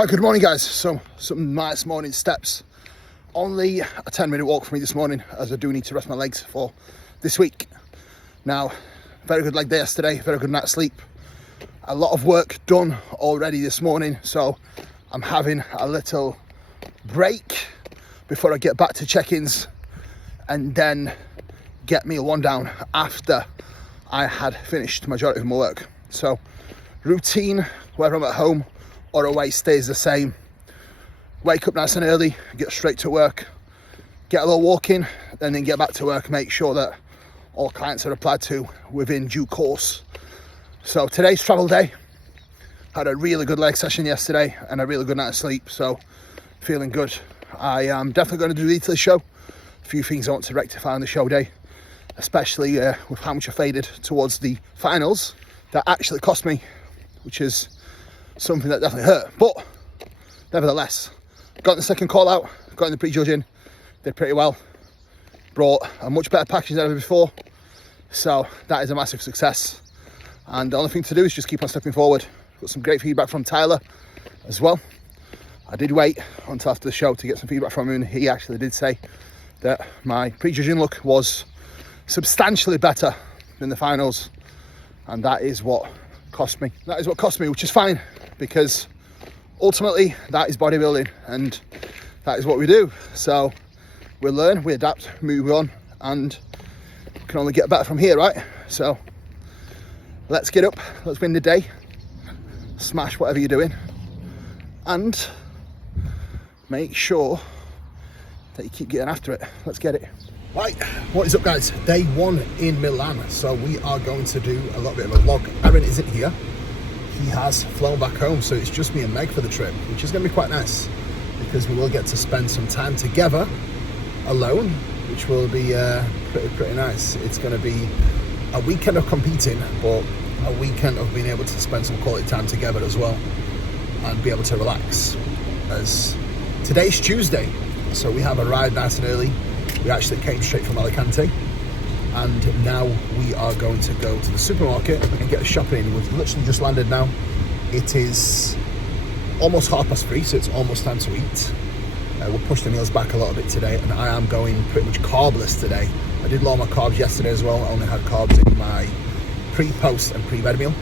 Hi, good morning guys. So some nice morning steps. Only a 10-minute walk for me this morning, as I do need to rest my legs for this week. Now, very good leg day yesterday, very good night's sleep. A lot of work done already this morning, so I'm having a little break before I get back to check-ins and then get meal one down after I had finished the majority of my work. So routine, whether I'm at home or away, stays the same. Wake up nice and early, get straight to work, get a little walk in, and then get back to work, make sure that all clients are replied to within due course. So today's travel day. Had a really good leg session yesterday and a really good night's sleep, so feeling good. I am definitely going to do the show. A few things I want to rectify on the show day, especially with how much I faded towards the finals. That actually cost me, which is something that definitely hurt, but nevertheless, got the second call out, got in the pre-judging, did pretty well, brought a much better package than ever before, so that is a massive success. And the only thing to do is just keep on stepping forward. Got some great feedback from Tyler as well. I did wait until after the show to get some feedback from him, and he actually did say that my pre-judging look was substantially better than the finals, and that is what cost me. That is what cost me, which is fine, because ultimately that is bodybuilding and that is what we do. So we learn, we adapt, move on, and we can only get better from here, right? So let's get up, let's win the day, smash whatever you're doing, and make sure that you keep getting after it. Let's get it. Right, what is up guys? Day one in Milan. So we are going to do a little bit of a vlog. Aaron isn't here. He has flown back home, so it's just me and Meg for the trip, which is going to be quite nice because we will get to spend some time together alone, which will be pretty nice. It's going to be a weekend of competing, but a weekend of being able to spend some quality time together as well and be able to relax, as today's Tuesday, so we have arrived nice and early. We actually came straight from Alicante, and now we are going to go to the supermarket and get shopping. We've literally just landed now. It is almost 3:30, so it's almost time to eat. We'll push the meals back a little bit today, and I am going pretty much carbless today. I did lower my carbs yesterday as well. I only had carbs in my pre, post and pre-bed meal.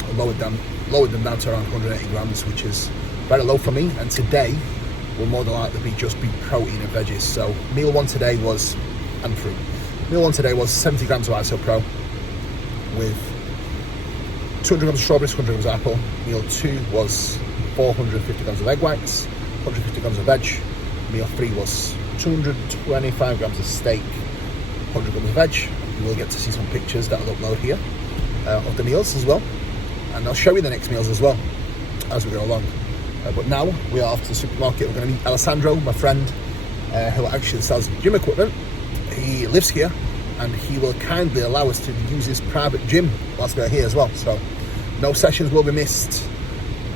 I lowered them down to around 180 grams, which is very low for me, and today will more than likely just be protein and veggies. So meal one today was, and fruit. Meal one today was 70 grams of ISO Pro with 200 grams of strawberries, 100 grams of apple. Meal two was 450 grams of egg whites, 150 grams of veg. Meal three was 225 grams of steak, 100 grams of veg. You will get to see some pictures that I'll upload here of the meals as well. And I'll show you the next meals as well as we go along. But now we are off to the supermarket. We're going to meet Alessandro, my friend, who actually sells gym equipment. He lives here, and he will kindly allow us to use his private gym whilst we're here as well. So no sessions will be missed,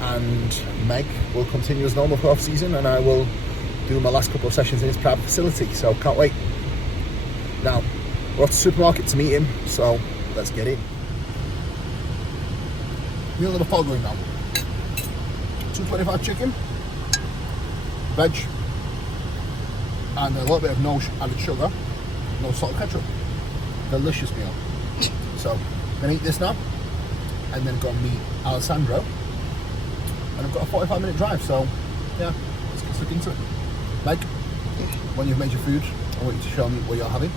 and Meg will continue as normal for off season, and I will do my last couple of sessions in his private facility. So can't wait. Now we're off to the supermarket to meet him, so let's get in. Meal number 4 going down. 225 chicken, veg, and a little bit of no added sugar, no salt and ketchup. Delicious meal. So I'm gonna eat this now and then go and meet Alessandro, and I've got a 45-minute drive, so yeah, let's get stuck into it. Meg, when you've made your food, I want you to show me what you're having.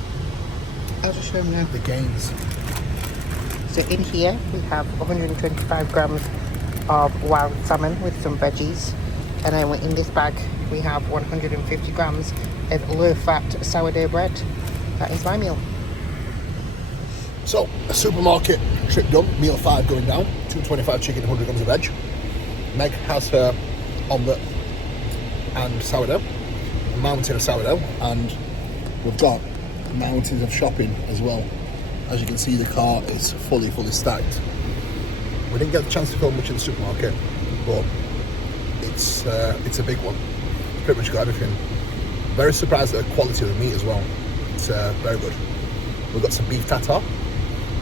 I'll just show them now. The gains. So in here we have 125 grams of wild salmon with some veggies, and then in this bag we have 150 grams of low-fat sourdough bread. That is my meal. So a supermarket trip done. Meal 5 going down. 225 chicken, 100 grams of veg. Meg has her omelette and sourdough, a mountain of sourdough, and we've got mountains of shopping as well. As you can see, the car is fully stacked. We didn't get the chance to film much in the supermarket, but it's a big one. Pretty much got everything. Very surprised at the quality of the meat as well. It's very good. We've got some beef tartare.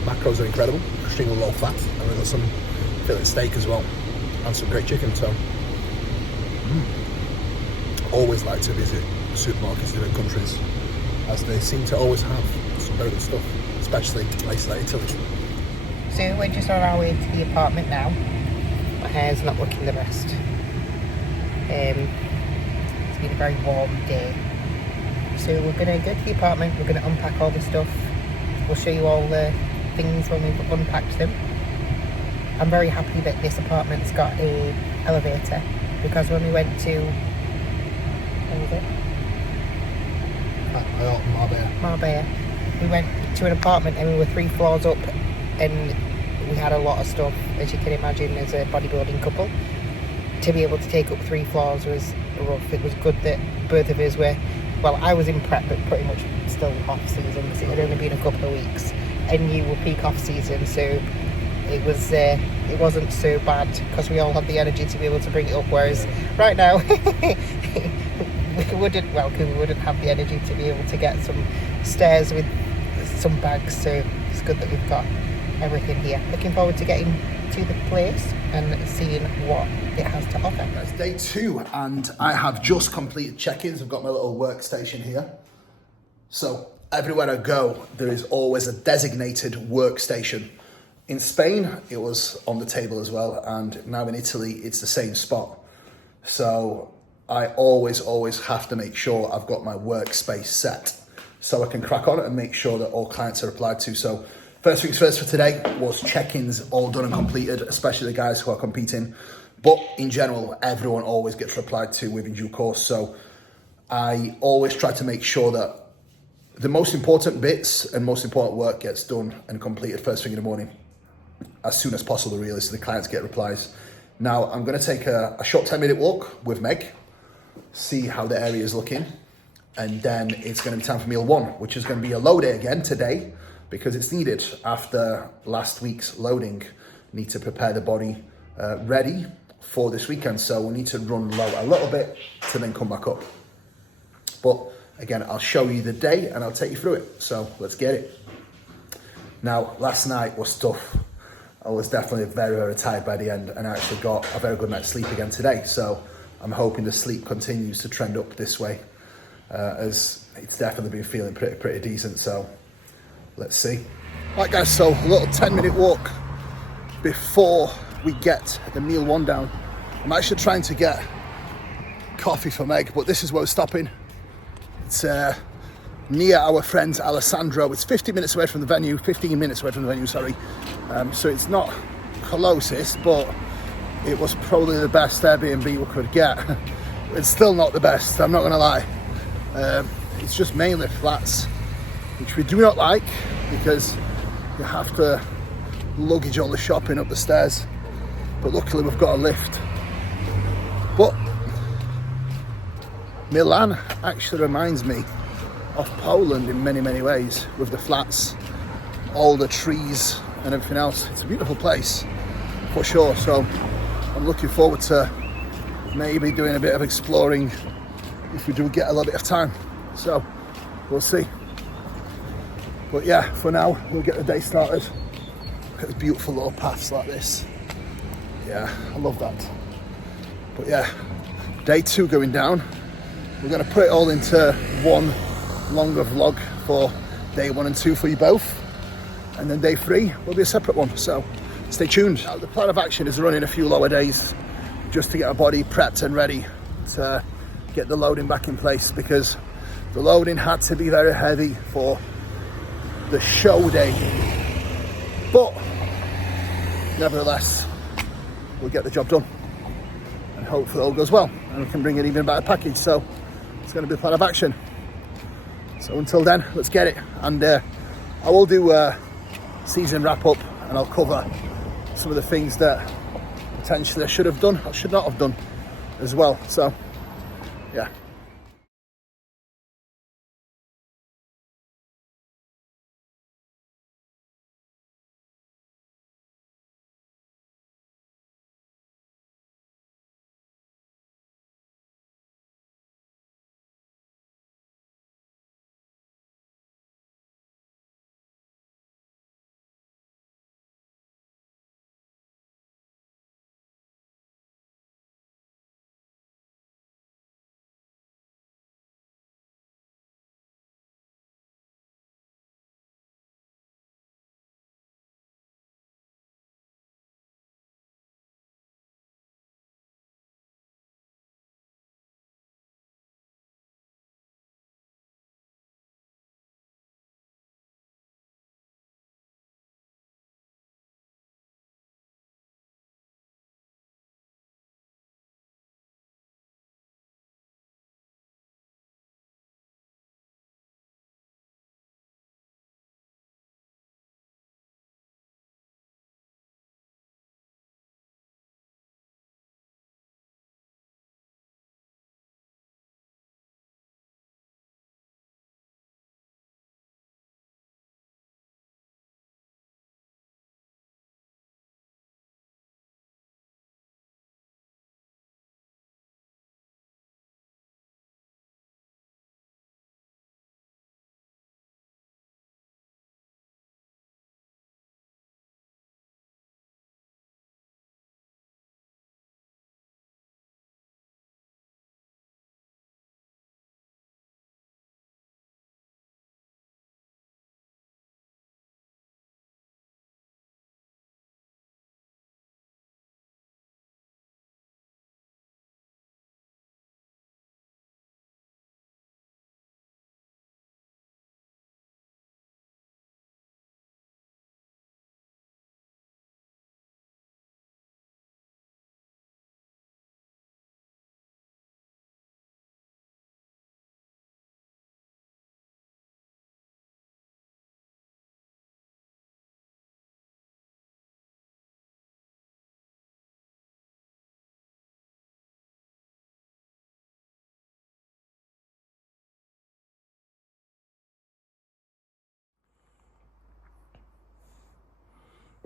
Macros are incredible, extremely low fat, and we've got some fillet steak as well, and some great chicken. So Always like to visit supermarkets in different countries, as they seem to always have some very good stuff, especially places like Italy. So we're just on our way to the apartment now. My hair's not looking the best. It's been a very warm day. So we're going to go to the apartment, we're going to unpack all the stuff. We'll show you all the things when we've unpacked them. I'm very happy that this apartment's got a elevator, because when we went to, where was it? Marbella. We went to an apartment and we were 3 floors up, and we had a lot of stuff, as you can imagine, as a bodybuilding couple. To be able to take up 3 floors was rough. It was good that both of us were, well, I was in prep, but pretty much still off season, because it had only been a couple of weeks, and you were peak off season, so it wasn't so bad, because we all had the energy to be able to bring it up, whereas right now we wouldn't have the energy to be able to get some stairs with some bags. So it's good that we've got everything here. Looking forward to getting to the place and seeing what it has to offer. It's day 2 and I have just completed check-ins. I've got my little workstation here. So everywhere I go, there is always a designated workstation. In Spain, it was on the table as well, and now in Italy, it's the same spot. So I always have to make sure I've got my workspace set, so I can crack on and make sure that all clients are replied to. So first things first for today was check-ins all done and completed, especially the guys who are competing. But in general, everyone always gets replied to within due course. So I always try to make sure that the most important bits and most important work gets done and completed first thing in the morning, as soon as possible, really, so the clients get replies. Now, I'm going to take a short 10-minute walk with Meg, see how the area is looking, and then it's going to be time for meal 1, which is going to be a low day again today, because it's needed after last week's loading. Need to prepare the body ready for this weekend, so we need to run low a little bit to then come back up. But again, I'll show you the day and I'll take you through it, so let's get it. Now, last night was tough. I was definitely very tired by the end, and I actually got a very good night's sleep again today. So I'm hoping the sleep continues to trend up this way, as it's definitely been feeling pretty decent. So let's see. Right guys, so a little 10-minute walk before we get the meal 1 down. I'm actually trying to get coffee for Meg, but this is where we're stopping. It's near our friend Alessandro. It's 15 minutes away from the venue, sorry. So it's not closest, but it was probably the best Airbnb we could get. It's still not the best, I'm not gonna lie. It's just mainly flats, which we do not like, because you have to luggage all the shopping up the stairs. But luckily we've got a lift. But Milan actually reminds me of Poland in many ways, with the flats, all the trees and everything else. It's a beautiful place for sure, so I'm looking forward to maybe doing a bit of exploring if we do get a little bit of time, so we'll see. But yeah, for now we'll get the day started. Look at the beautiful little paths like this. Yeah, I love that. But yeah, day 2 going down. We're going to put it all into one longer vlog for day 1 and 2 for you both, and then day 3 will be a separate one, so stay tuned. Now, the plan of action is running a few lower days just to get our body prepped and ready to get the loading back in place, because the loading had to be very heavy for the show day, but nevertheless we'll get the job done and hopefully all goes well and we can bring an even better package. So it's going to be the plan of action. So until then, let's get it. And I will do a season wrap up, and I'll cover some of the things that potentially I should have done or should not have done as well. So yeah.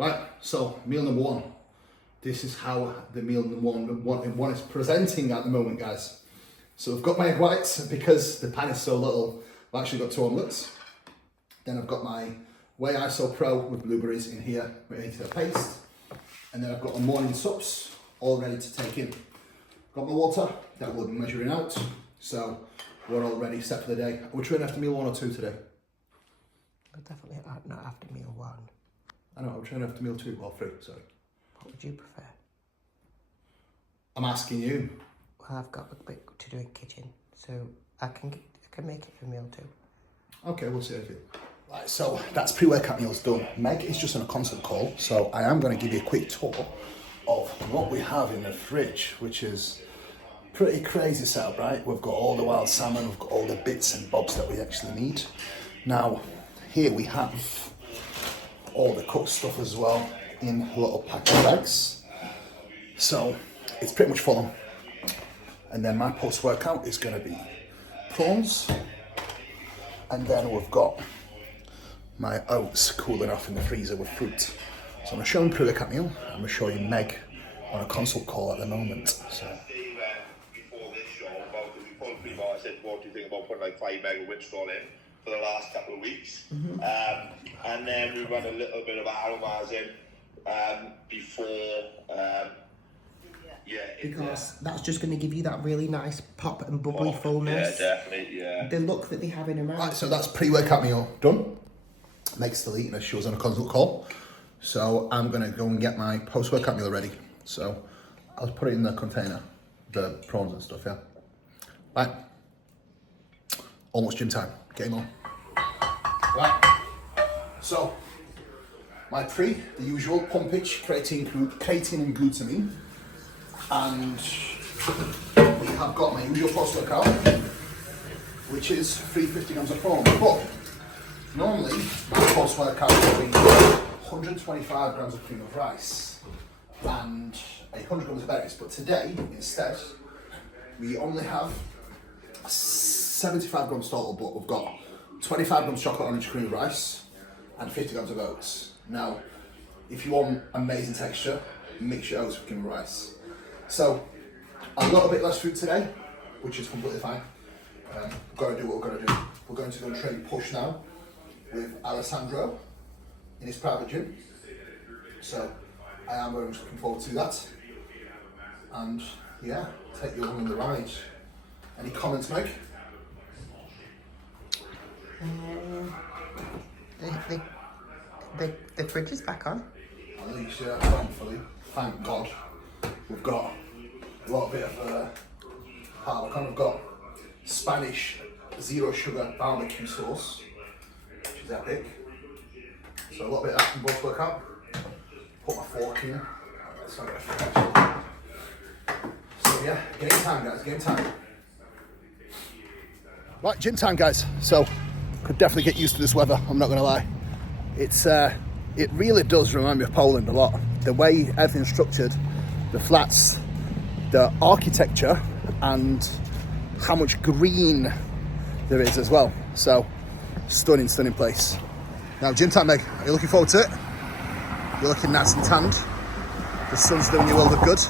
Right, so meal number one. This is how the meal number one is presenting at the moment, guys. So I've got my egg whites, because the pan is so little, I've actually got 2 omelettes. Then I've got my Whey ISO Pro with blueberries in here, ready to paste. And then I've got my morning sups, all ready to take in. Got my water, that will be measuring out. So we're all ready, set for the day. We're training after meal 1 or 2 today. But definitely not after meal 1. I know, I'm training after meal 2 or 3, sorry. What would you prefer? I'm asking you. Well, I've got a bit to do in the kitchen, so I can make it for meal 2. Okay, we'll see how you feel. Right, so that's pre-workout meals done. Meg is just on a consult call, so I am going to give you a quick tour of what we have in the fridge, which is pretty crazy setup, right? We've got all the wild salmon, we've got all the bits and bobs that we actually need. Now, here we have all the cooked stuff as well in little packet bags. So it's pretty much full on. And then my post-workout is going to be prawns. And then we've got my oats cooling off in the freezer with fruit. So I'm going to show you pre-workout meal. I'm going to show you Meg on a consult call at the moment. So. Before this show, I said, what do you think about putting like 5 mega Winstall in for the last couple of weeks? And then we run a little bit of aromas in before. Because that's just going to give you that really nice pop and bubbly fullness. Yeah, definitely, yeah. The look that they have in around. Right, so that's pre-workout meal done. Meg's still eating as she was on a consult call. So I'm going to go and get my post-workout meal ready. So I'll put it in the container, the prawns and stuff, yeah. Right. Almost gym time. Game on. Right. So, my the usual pumpage, creatine and glutamine. And we have got my usual post-workout, which is 350 grams of prawn. But normally, my post-workout will be 125 grams of cream of rice and 100 grams of berries. But today, instead, we only have 75 grams total, but we've got 25 grams chocolate orange cream of rice and 50 grams of oats. Now, if you want amazing texture, mix your oats with cream of rice. So, a little bit less food today, which is completely fine. We've got to do what we're going to do. We're going to go and train push now with Alessandro in his private gym. So, I am very much looking forward to that. And yeah, take you along on the ride. Any comments, Meg? The fridge is back on. At least, yeah, thankfully. Thank God. We've got a little bit of Harlequin. We've got Spanish zero sugar barbecue sauce, which is epic. So a little bit of that from both workout. Put my fork in. So yeah, game time, guys. Game time. Right, gym time, guys. So could definitely get used to this weather. I'm not going to lie. It really does remind me of Poland a lot. The way everything's structured, the flats, the architecture, and how much green there is as well. So, stunning place. Now, gym time, Meg. Are you looking forward to it? You're looking nice and tanned. The sun's doing you all the good.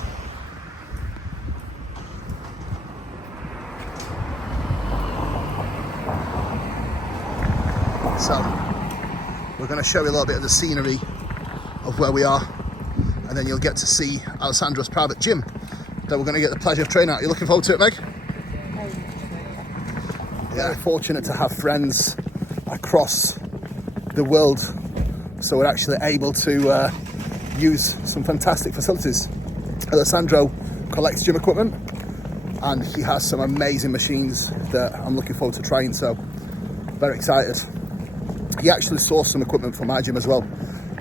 So, we're going to show you a little bit of the scenery of where we are, and then you'll get to see Alessandro's private gym that we're going to get the pleasure of training at. Are you looking forward to it, Meg? Yeah, fortunate to have friends across the world, so we're actually able to use some fantastic facilities. Alessandro collects gym equipment, and he has some amazing machines that I'm looking forward to trying, so very excited. He actually sourced some equipment for my gym as well,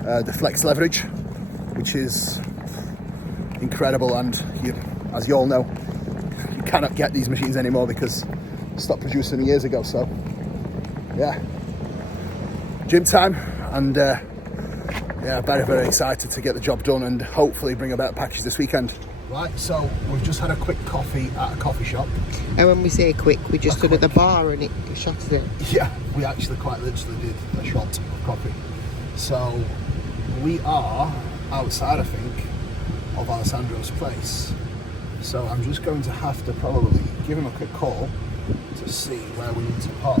the Flex Leverage, which is incredible, and as you all know, you cannot get these machines anymore because stopped producing them years ago. So yeah, gym time, and yeah, very excited to get the job done and hopefully bring a better package this weekend. Right, so we've just had a quick coffee at a coffee shop. And when we say quick, we just stood at the bar and it shot it. Yeah, we actually quite literally did a shot of coffee. So we are outside, I think, of Alessandro's place. So I'm just going to have to probably give him a quick call to see where we need to park.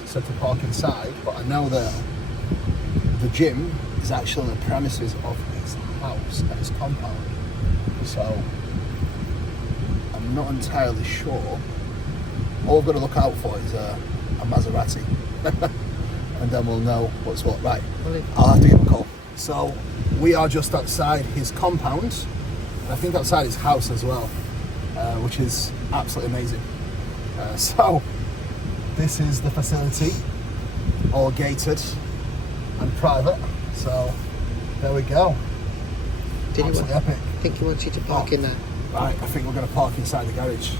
He said to park inside, but I know that the gym is actually on the premises of his house and his compound. So I'm not entirely sure. All we've got to look out for is a Maserati. And then we'll know what's what. Right, I'll have to give him a call. So we are just outside his compound, and I think outside his house as well, which is absolutely amazing. So this is the facility, all gated and private. So there we go. Absolutely epic. I think he wants you to park in there. Right, I think we're going to park inside the garage.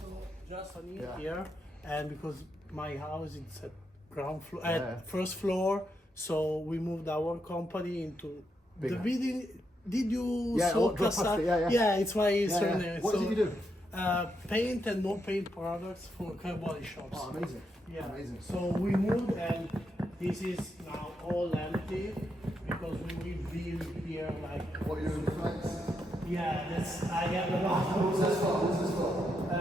So just on here, and because my house is at ground floor, at first floor, so we moved our company into the building. Did you saw Casa? Yeah, it's my surname. What did you do? Paint and non-paint products for car body shops. Oh, amazing. Yeah. Amazing. So we moved, and this is now all empty because we build here like. What are you doing? Flex? Yeah, that's I have a lot. What's this for? What's this for? But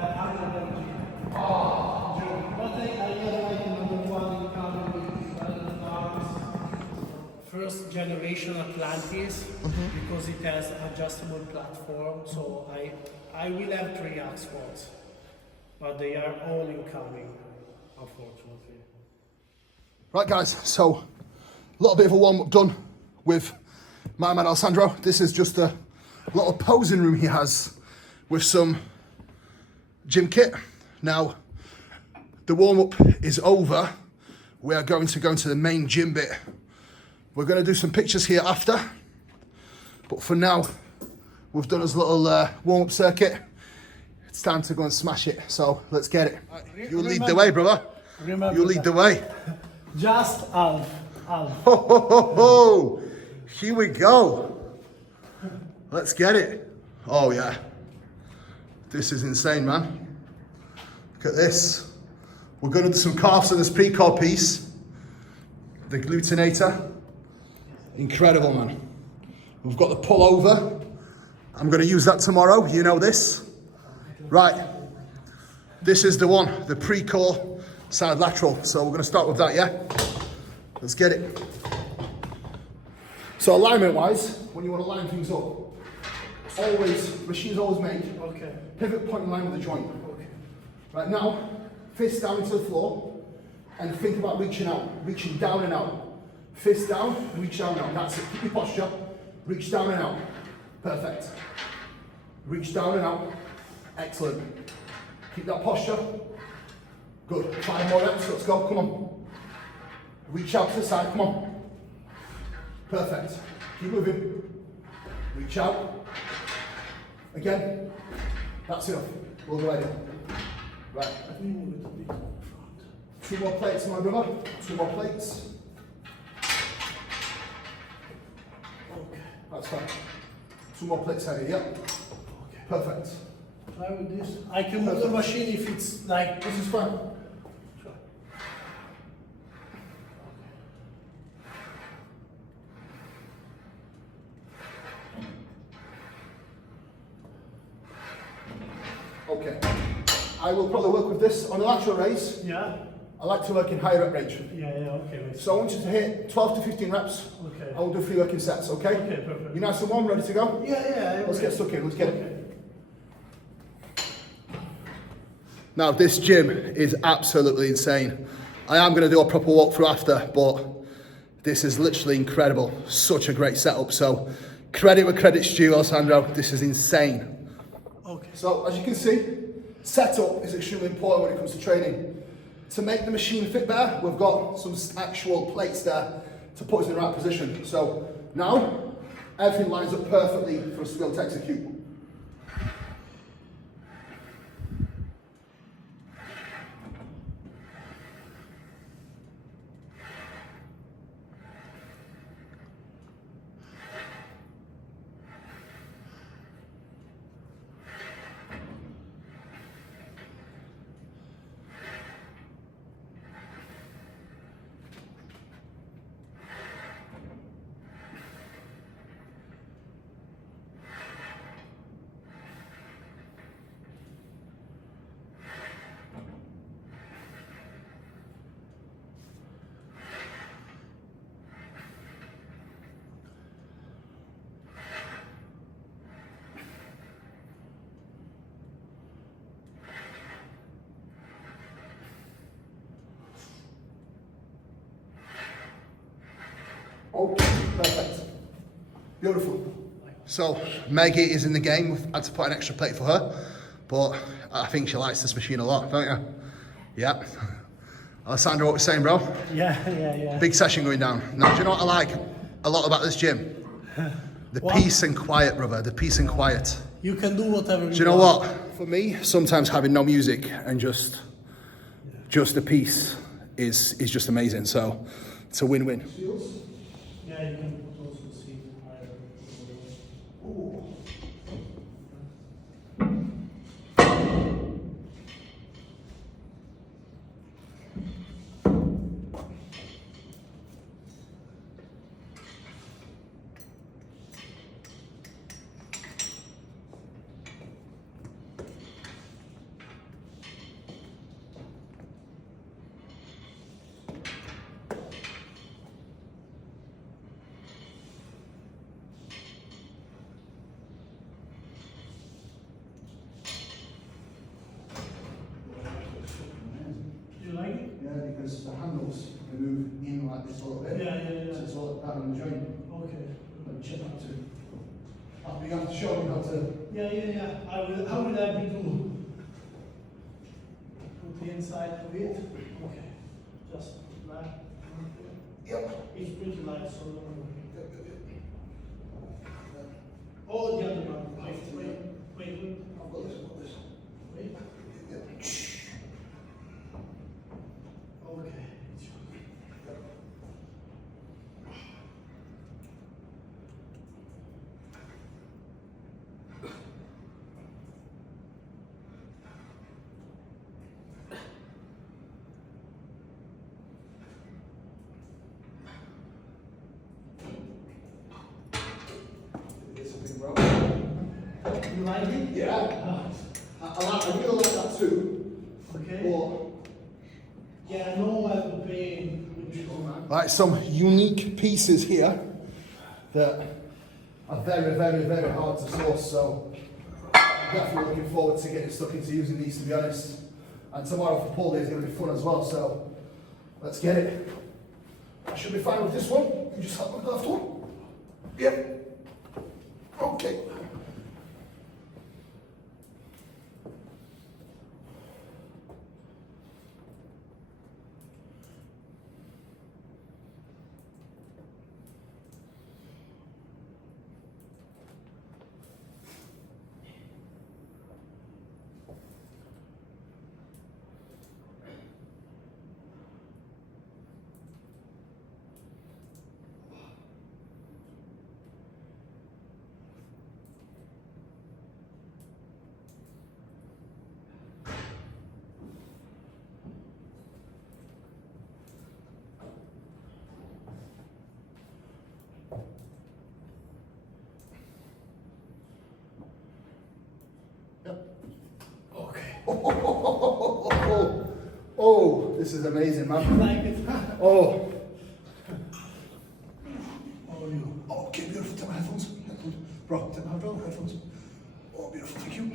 I have like number one in common with allesandros. First generation Atlantis because it has adjustable platform. So I will have 3 Axfords, but they are all incoming, unfortunately. Right guys, so a little bit of a warm-up done with my man Alessandro. This is just a little posing room he has with some gym kit. Now, the warm-up is over. We are going to go into the main gym bit. We're going to do some pictures here after, but for now, we've done his little warm-up circuit. It's time to go and smash it, so let's get it. You lead the way, brother. Remember You lead the way. Just half. Ho, ho, ho, ho. Here we go. Let's get it. Oh yeah. This is insane, man. Look at this. We're going to do some calves on this pre-core piece. The glutenator. Incredible, man. We've got the pull over. I'm going to use that tomorrow. You know this. Right. This is the one, the pre-core side lateral. So we're going to start with that, yeah? Let's get it. So alignment-wise, when you want to line things up, machine's always made. Okay. Pivot point in line with the joint. Okay. Right now, fist down into the floor, and think about reaching out, reaching down and out. Fist down, reach down and out. That's it. Keep your posture. Reach down and out. Perfect. Reach down and out. Excellent. Keep that posture. Good. 5 more reps. Let's go. Come on. Reach out to the side. Come on. Perfect. Keep moving. Reach out. Again. That's enough. We'll go ahead. Right. 2 more plates, my brother. 2 more plates. Okay. That's fine. 2 more plates heavy, yeah? Okay. Perfect. Try with this. I can move the machine if it's like This is fine. Try. Okay. I will probably work with this on the lateral raise. Yeah. I like to work in higher rep range. Yeah. Okay. So I want you to hit 12 to 15 reps. Okay. I will do 3 working sets, okay? Okay, perfect. You nice and warm, ready to go? Yeah. Let's get stuck in, let's get Okay. it. Now this gym is absolutely insane. I am going to do a proper walkthrough after, but this is literally incredible. Such a great setup. So credit where credit's due, Alessandro. This is insane. Okay. So as you can see, setup is extremely important when it comes to training. To make the machine fit better, we've got some actual plates there to put us in the right position. So now, everything lines up perfectly for us to be able to execute. Perfect. Beautiful. So Maggie is in the game. We've had to put an extra plate for her, but I think she likes this machine a lot, don't you? Yeah. Alessandro, what we're saying, bro? Yeah. Big session going down. Now, do you know what I like a lot about this gym? The peace and quiet, brother. The peace and quiet. You can do whatever you want. Do you know what? For me, sometimes having no music and just the peace is just amazing. So it's a win-win. Yeah, you can put also see higher. Do you like it? Yeah, because the handles move in like this a little bit. Yeah. So it's all that on the joint. Okay. But check that too. You have to show me how to. Yeah. How will I be do? Put the inside of it. Okay. Just like. Yep. It's pretty light, so don't worry. Oh, the other one. Wait. I've got this. Wait. Yep. Okay. It's a big roll. You like it? Yeah. I really like that too. Okay. But Yeah, I know I have to pay. right, some unique pieces here that are very, very, very hard to source. So I'm definitely looking forward to getting stuck into using these, to be honest. And tomorrow for pull day is going to be fun as well. So let's get it. I should be fine with this one. You just help with the left one. Yep. Okay. Okay. Oh, this is amazing, man. Like it? Oh. Oh, you. Okay, beautiful. Take my headphones. Bro, take my headphones. Oh, beautiful. Thank you.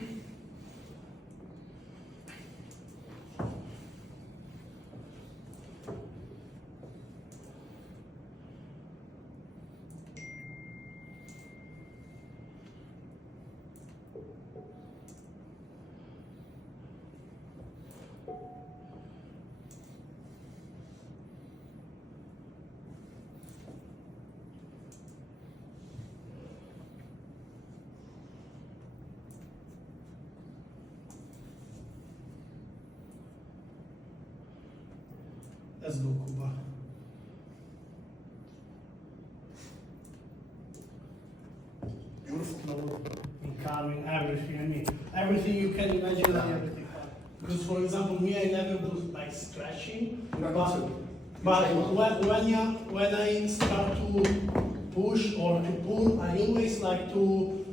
Let's go, Kuba. Beautiful. In carving everything, I mean, everything you can imagine, everything. Because, for example, me, I never do like stretching, but when I start to push or to pull, I always like to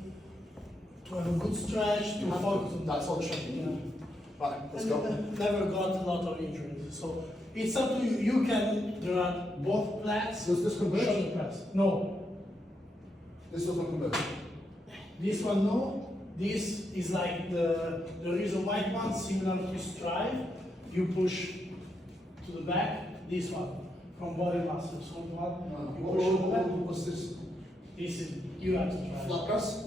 have a good stretch, to focus on That's all checking. Right, let's and go. never got a lot of injuries. So it's up to you. You can run both plates. Does this converge? Shoulder press. No. This doesn't converge. This one, no. This is like the reason white one, similar to strive. You push to the back. This one. From body muscle. So one, you push over. What's this? This is, you have to try. Flat press?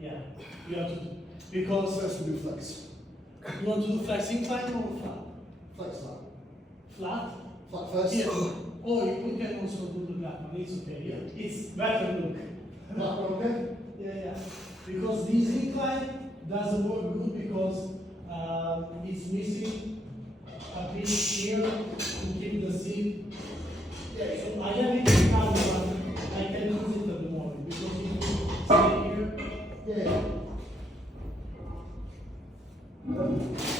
Yeah, you have to, because First we do flex. you want to do flex incline or flat? Flex flat. Flat? Flat first. Yeah. Or you can also do the black one, it's okay. Yeah. It's better look. Flat one, okay? Yeah. Because this incline doesn't work good because it's missing a bit here to keep the seat. Yeah. So I have it in hand, but I can use it at the moment because if you stay here. Yeah.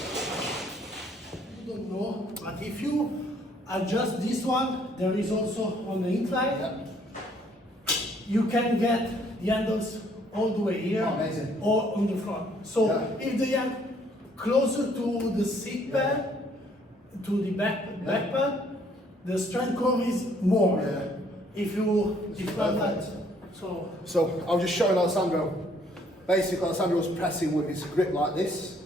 I don't know, but if you adjust this one, there is also on the incline. Yeah. You can get the handles all the way here Oh, amazing. or on the front. So Yeah. if they are closer to the seat pad, to the back pad, the strength curve is more. Yeah. If you have that. perfect. So I was just showing Alessandro. Basically, Alessandro's pressing with his grip like this,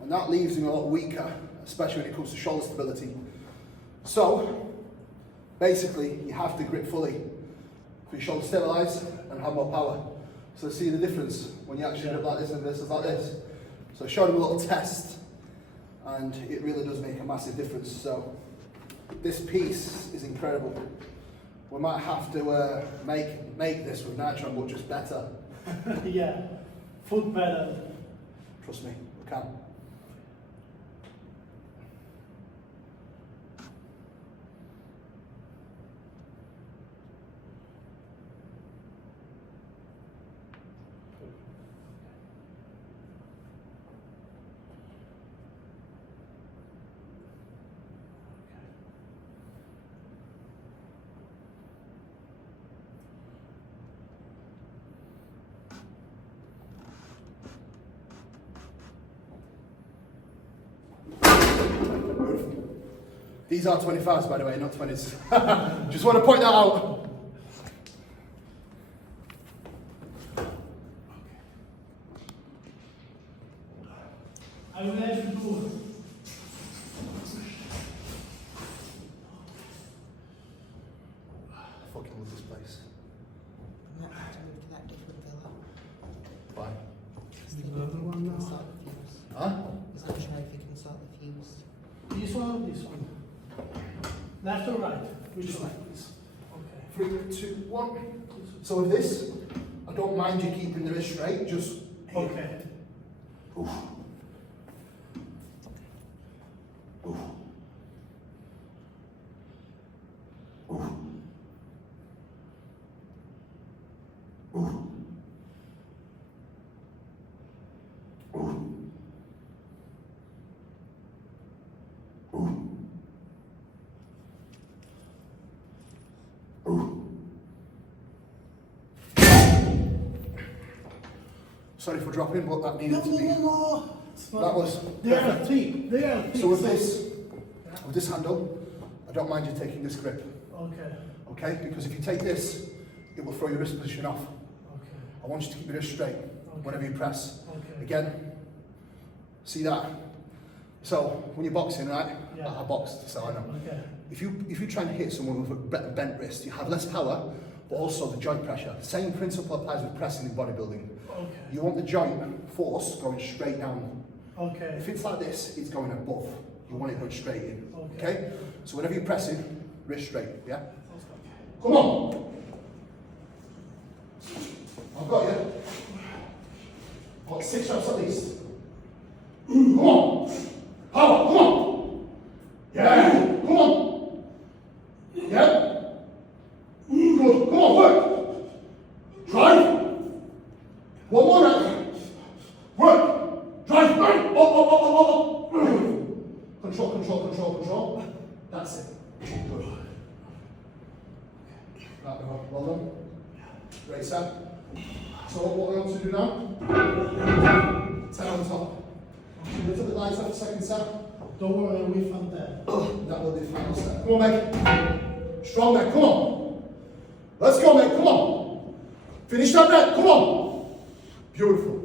and that leaves him a lot weaker, especially when it comes to shoulder stability. So, basically, you have to grip fully for your shoulder stabilize and have more power. So see the difference when you actually grip like this and this is like this. So I showed him a little test, and it really does make a massive difference. So this piece is incredible. We might have to make this with nitro, but just better. yeah, foot pedal. Trust me, we can. These are 25s, by the way, not 20s. Just want to point that out. I will have to do. I fucking love this place. I might have to move to that different villa. Why? Because they can sort the fuse. Huh? He's not sure if he can sort the fuse. This one or this one? Left or right? Which one? Okay. 3, 2, 1. So with this, I don't mind you keeping the wrist straight, just here. Okay. Oof. Oof. Oof. Oof. Oof. Oof. Oof. Sorry for dropping, but that needed to be. No. It's not- That was They are perfect. three. They are three. So with this handle, I don't mind you taking this grip, Okay. okay? Because if you take this, it will throw your wrist position off. Okay. I want you to keep your wrist straight whenever you press. Okay. Again, see that? So when you're boxing, right? Yeah. I boxed, so I know. Okay. If you try and hit someone with a bent wrist, you have less power, but also the joint pressure. Same principle applies with pressing in bodybuilding. Okay. You want the joint force going straight down. Okay. If it's like this, it's going above. You want it going straight in. Okay. Okay? So whenever you're pressing, wrist straight, yeah? Come on! I've got you. What, 6 reps at least? Come on! Power, come on! Yeah! Come on! Yeah? Good, come on, work! Drive! One more rep. Work! Drive! Up, up, up, up, up! Control, control, control, control. That's it. Good. Right, well done. Great set. So what we want to do now? 10 on top. Lift up the lights after second set. Don't worry, we found that. That will be final set. Come on, Meg. Strong, Meg. Come on. Let's go, Meg. Come on. Finish that, Meg. Come on. Beautiful.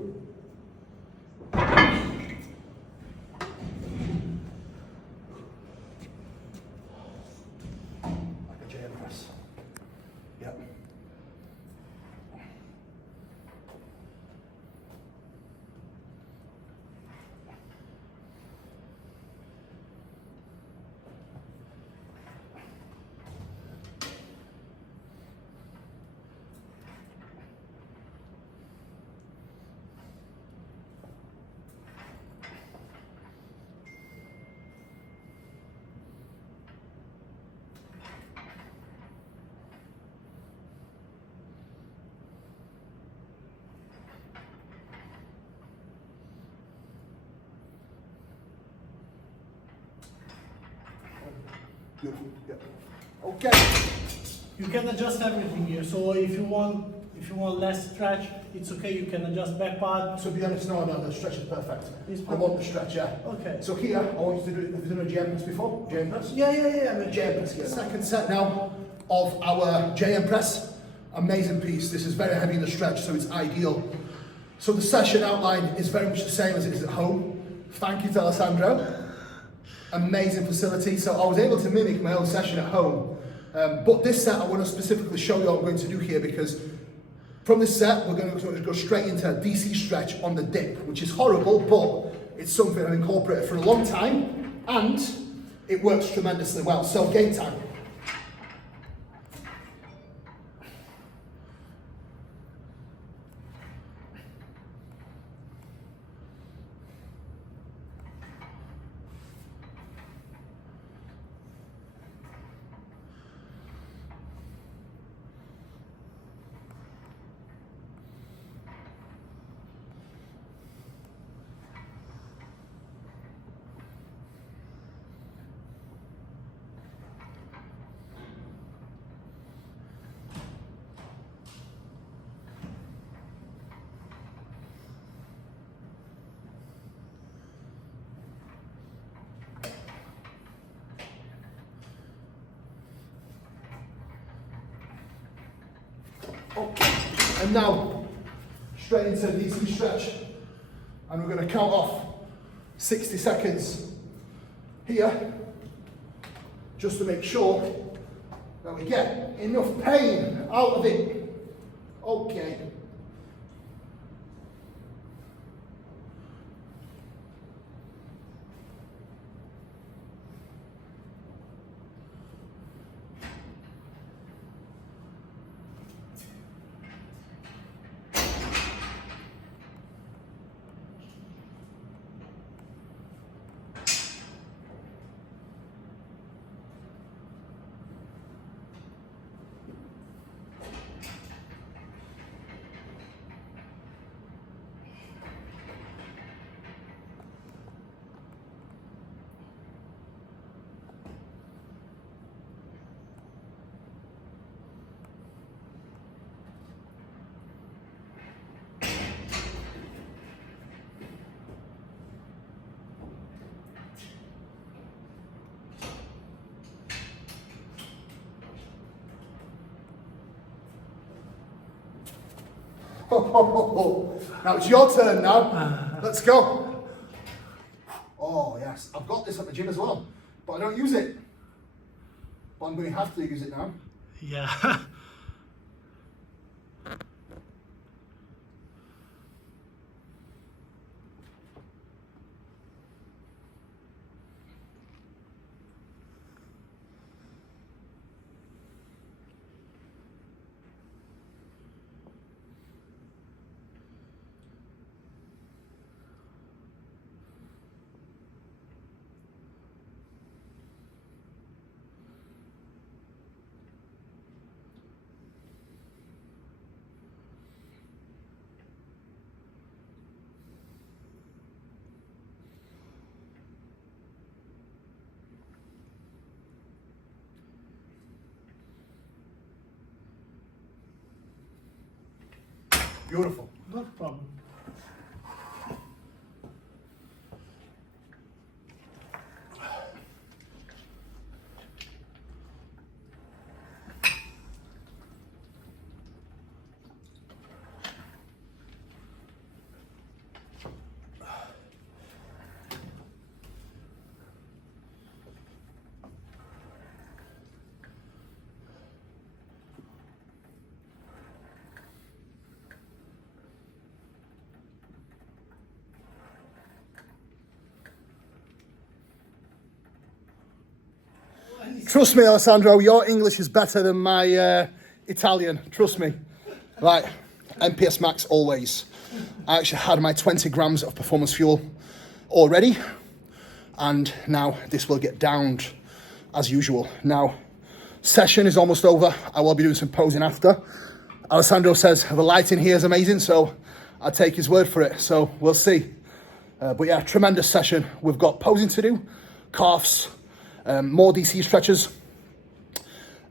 Beautiful. Yeah. Okay. You can adjust everything here. So if you want less stretch, it's okay. You can adjust back part. So to be honest, no, the stretch is perfect. It's I want the stretch, yeah. Okay. So here, I want you to do, have you done a JM press before? JM press? Yeah. JM press here. Second set now of our JM press. Amazing piece. This is very heavy in the stretch, so it's ideal. So the session outline is very much the same as it is at home. Thank you to Alessandro. Amazing facility. So I was able to mimic my own session at home. But this set, I want to specifically show you what I'm going to do here, because from this set, we're going to go straight into a DC stretch on the dip, which is horrible, but it's something I've incorporated for a long time, and it works tremendously well. So game time. Okay, and now straight into the DC stretch, and we're going to count off 60 seconds here, just to make sure that we get enough pain out of it. Okay. Now it's your turn now. Let's go. Oh yes, I've got this at the gym as well, but I don't use it. But I'm going to have to use it now. Yeah. Beautiful. No problem. Trust me, Alessandro, your English is better than my Italian. Trust me. Right, MPS Max always. I actually had my 20 grams of performance fuel already, and now this will get downed as usual. Now, session is almost over. I will be doing some posing after. Alessandro says the lighting here is amazing, so I'll take his word for it. So we'll see. But yeah, tremendous session. We've got posing to do, calves, more DC stretches,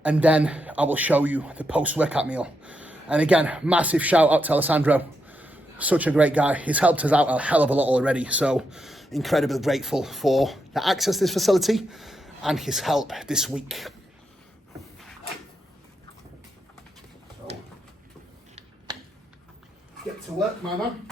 and then I will show you the post-workout meal. And again, massive shout out to Alessandro. Such a great guy. He's helped us out a hell of a lot already. So incredibly grateful for the access to this facility and his help this week. So, get to work, my man.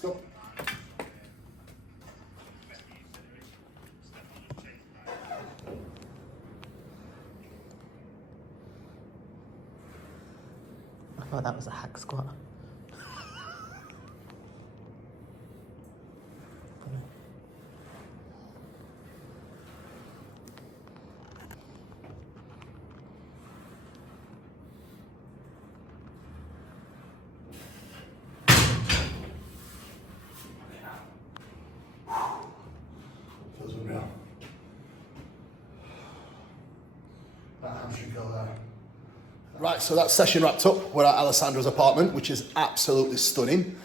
Let's go. I thought that was a hack squat. Feels unreal. That hamstring curl there. Right, so that session wrapped up. We're at Alessandro's apartment, which is absolutely stunning.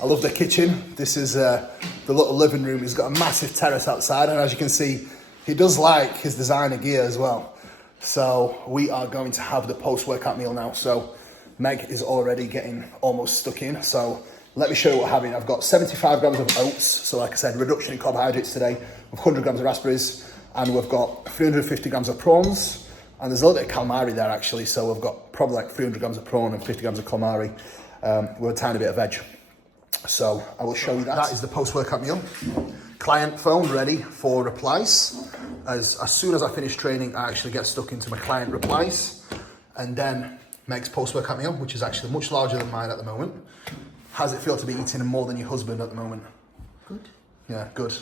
I love the kitchen. This is the little living room. He's got a massive terrace outside, and as you can see, he does like his designer gear as well. So we are going to have the post-workout meal now. So Meg is already getting almost stuck in. So let me show you what we're having. I've got 75 grams of oats. So like I said, reduction in carbohydrates today, with 100 grams of raspberries, and we've got 350 grams of prawns. And there's a little bit of calamari there actually. So we've got probably like 300 grams of prawn and 50 grams of calamari with a tiny bit of veg. So I will show you that. That is the post-workout meal. Client phone ready for replies. As soon as I finish training, I actually get stuck into my client replies. And then Meg's post-workout meal, which is actually much larger than mine at the moment. How does it feel to be eating more than your husband at the moment? Good. Yeah, good.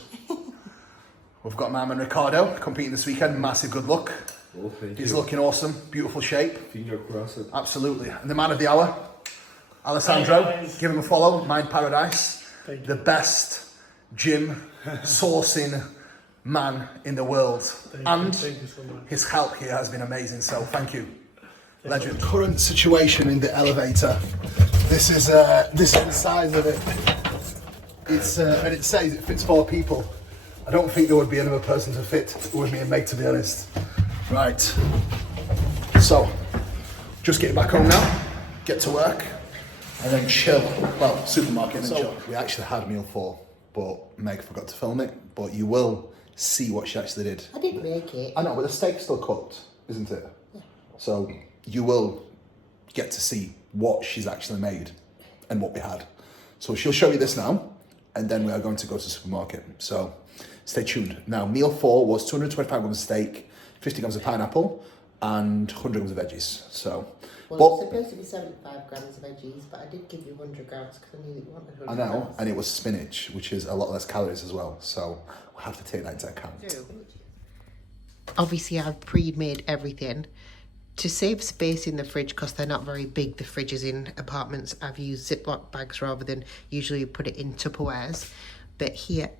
We've got my man Ricardo competing this weekend. Massive good luck. Oh, He's looking awesome. Beautiful shape. Finger crossed. Absolutely. And the man of the hour, Alessandro. Give him a follow. Mind Paradise. The best gym sourcing man in the world. Thank you so much. His help here has been amazing. So thank you. Legend. Current situation in the elevator. This is the size of it. It's and it says it fits 4 people. I don't think there would be another person to fit with me and Meg, to be honest. Right. So, just getting back home now. Get to work, and then chill. Well, supermarket and then chill. We actually had meal 4, but Meg forgot to film it. But you will see what she actually did. I didn't make it. I know, but the steak's still cooked, isn't it? Yeah. So you will get to see what she's actually made and what we had. So she'll show you this now, and then we are going to go to the supermarket. So stay tuned. Now, meal 4 was 225 grams of steak, 50 grams of pineapple, and 100 grams of veggies. So, Well, it's supposed to be 75 grams of veggies, but I did give you 100 grams because I knew that you wanted 100 I know, grams. and it was spinach, which is a lot less calories as well. So we'll have to take that into account. obviously I've pre-made everything. To save space in the fridge, because they're not very big, the fridges in apartments, I've used Ziploc bags rather than usually put it in Tupperwares. But here,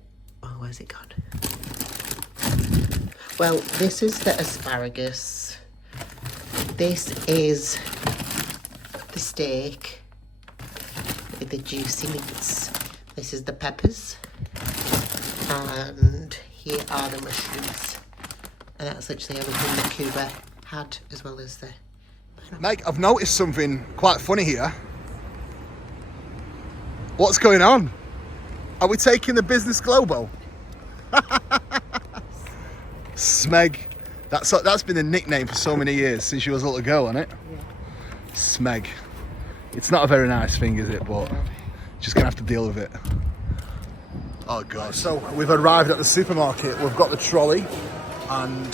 oh, where's it gone? Well, this is the asparagus. This is the steak with the juicy meats. This is the peppers. And here are the mushrooms. And that's literally everything that Kuba had, as well as the pineapple. Meg, I've noticed something quite funny here. What's going on? Are we taking the business global? Smeg. That's been a nickname for so many years, since she was a little girl, hasn't it? Yeah. Smeg. It's not a very nice thing, is it? But just gonna have to deal with it. Oh god. So we've arrived at the supermarket. We've got the trolley, and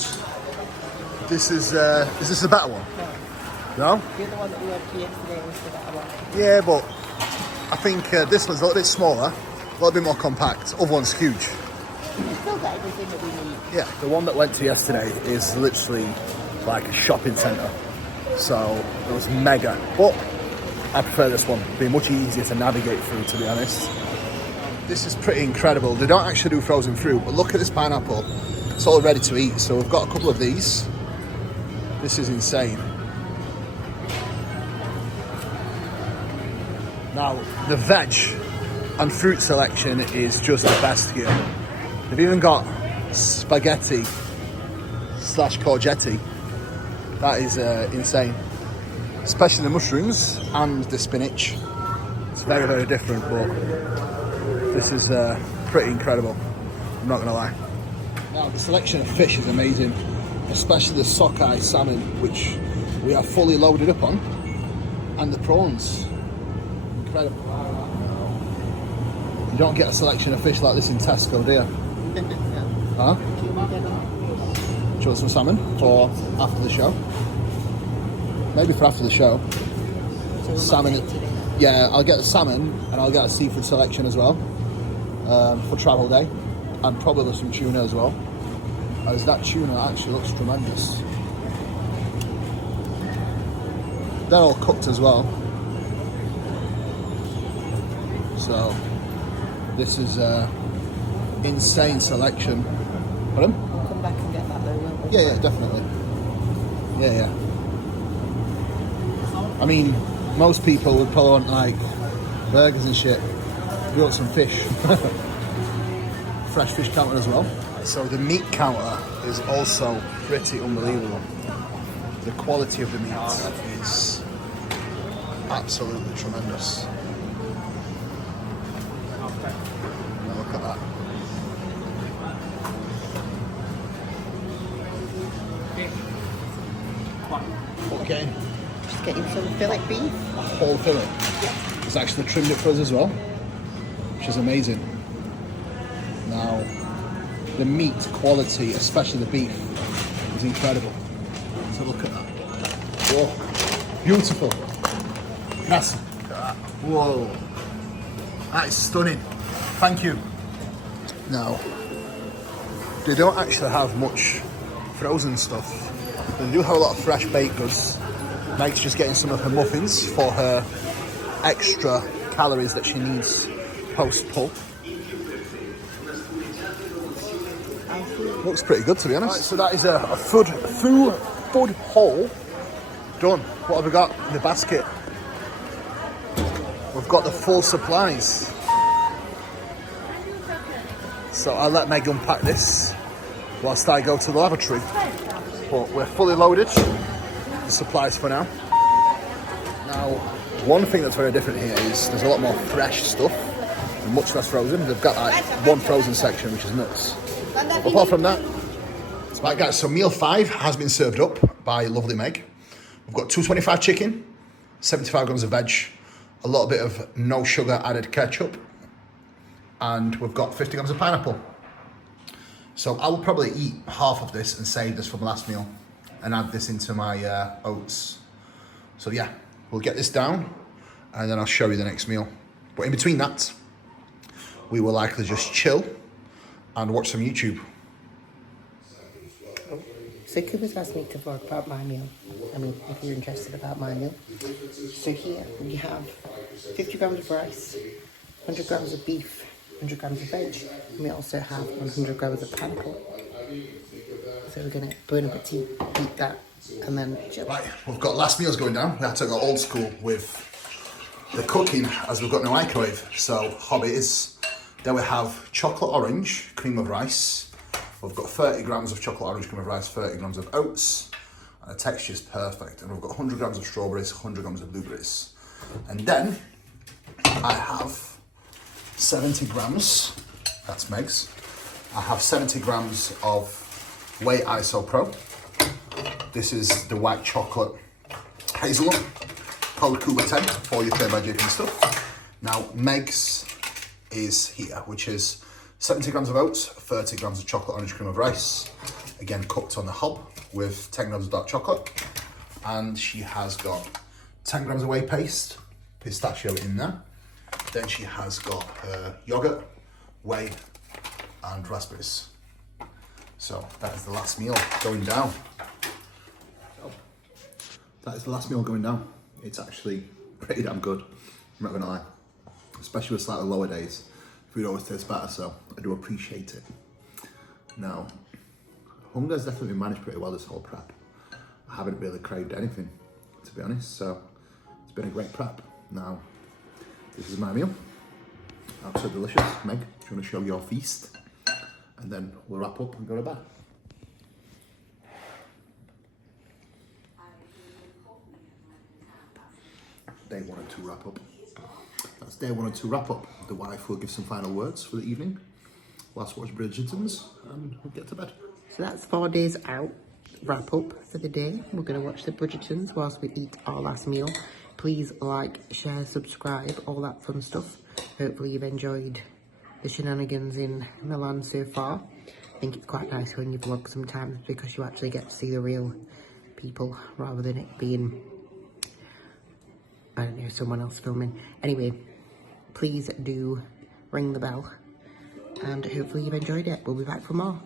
this is this a better one? No? The other one that we went to yesterday was the better one. Yeah, but I think this one's a little bit smaller, a little bit more compact. Other one's huge. We've still got everything that we need. Yeah, the one that went to yesterday is literally like a shopping centre. So it was mega. But I prefer this one. It'd be much easier to navigate through, to be honest. This is pretty incredible. They don't actually do frozen fruit, but look at this pineapple. It's all ready to eat. So we've got a couple of these. This is insane. Now, the veg and fruit selection is just the best here. They've even got spaghetti / courgette. That is insane. Especially the mushrooms and the spinach. It's very, very different, but this is pretty incredible. I'm not gonna lie. Now, the selection of fish is amazing, especially the sockeye salmon, which we are fully loaded up on, and the prawns. Incredible. You don't get a selection of fish like this in Tesco, do you? Huh? Do you want some salmon for after the show? Maybe for after the show. So Salmon. Yeah, I'll get the salmon and I'll get a seafood selection as well for travel day, and probably some tuna as well, as that tuna actually looks tremendous. They're all cooked as well. So this is insane selection. Pardon? We'll come back and get that though, won't we? Yeah, definitely. Yeah. I mean, most people would probably want like burgers and shit. We want some fish. Fresh fish counter as well. So the meat counter is also pretty unbelievable. The quality of the meat is absolutely tremendous. Now look at that. Okay. Just getting some fillet beef. A whole fillet. It's actually trimmed it for us as well, which is amazing. Now, the meat quality, especially the beef, is incredible. So look at that. Whoa, beautiful. Yes. Whoa, that is stunning. Thank you. Now, they don't actually have much frozen stuff. They do have a lot of fresh baked goods. Meg's just getting some of her muffins for her extra calories that she needs post-pull. Looks pretty good, to be honest. Right, so that is a food haul done. What have we got in the basket? We've got the full supplies. So I'll let Meg unpack this whilst I go to the lavatory. But we're fully loaded. The supplies for now. Now, one thing that's very different here is there's a lot more fresh stuff and much less frozen. They've got like one frozen section, which is nuts. But apart from that, right guys, so meal 5 has been served up by lovely Meg. We've got 225 chicken, 75 grams of veg, a little bit of no sugar added ketchup, and we've got 50 grams of pineapple. So I will probably eat half of this and save this for the last meal and add this into my oats. So yeah, we'll get this down and then I'll show you the next meal. But in between that, we will likely just chill and watch some YouTube. So Kuba's asked me to vlog about my meal. I mean, if you're interested about my meal. So here we have 50 grams of rice, 100 grams of beef, 100 grams of veg, and we also have 100 grams of pancake. So we're gonna burn a bit eat that, and then chill. Right, we've got last meals going down. We had to go old school with the cooking as we've got no microwave. So hobby is, then we have chocolate orange cream of rice. We've got 30 grams of chocolate orange cream of rice, 30 grams of oats, and the texture is perfect. And we've got 100 grams of strawberries, 100 grams of blueberries. And then I have 70 grams, that's Meg's. I have 70 grams of Whey Isopro. This is the white chocolate hazelnut, code Kuba 10 for your clear by JP stuff. Now Meg's is here, which is 70 grams of oats, 30 grams of chocolate orange cream of rice, again cooked on the hob with 10 grams of dark chocolate. And she has got 10 grams of whey paste, pistachio in there. Then she has got her yogurt, whey, and raspberries. So that is the last meal going down. That is the last meal going down. It's actually pretty damn good, I'm not gonna lie. Especially with slightly lower days. Food always tastes better, so I do appreciate it. Now, hunger's definitely managed pretty well this whole prep. I haven't really craved anything, to be honest, so it's been a great prep. Now, this is my meal. Absolutely delicious. Meg, do you want to show your feast? And then we'll wrap up and go to bed. Day 1 and 2 wrap up. That's day 1 and 2 wrap up. The wife will give some final words for the evening whilst watch Bridgerton's, and we'll get to bed. So that's 4 days out, wrap up for the day. We're going to watch the Bridgertons whilst we eat our last meal. Please like, share, subscribe, all that fun stuff. Hopefully you've enjoyed the shenanigans in Milan so far. I think it's quite nice when you vlog sometimes because you actually get to see the real people rather than it being, I don't know, someone else filming. Anyway, please do ring the bell and hopefully you've enjoyed it. We'll be back for more.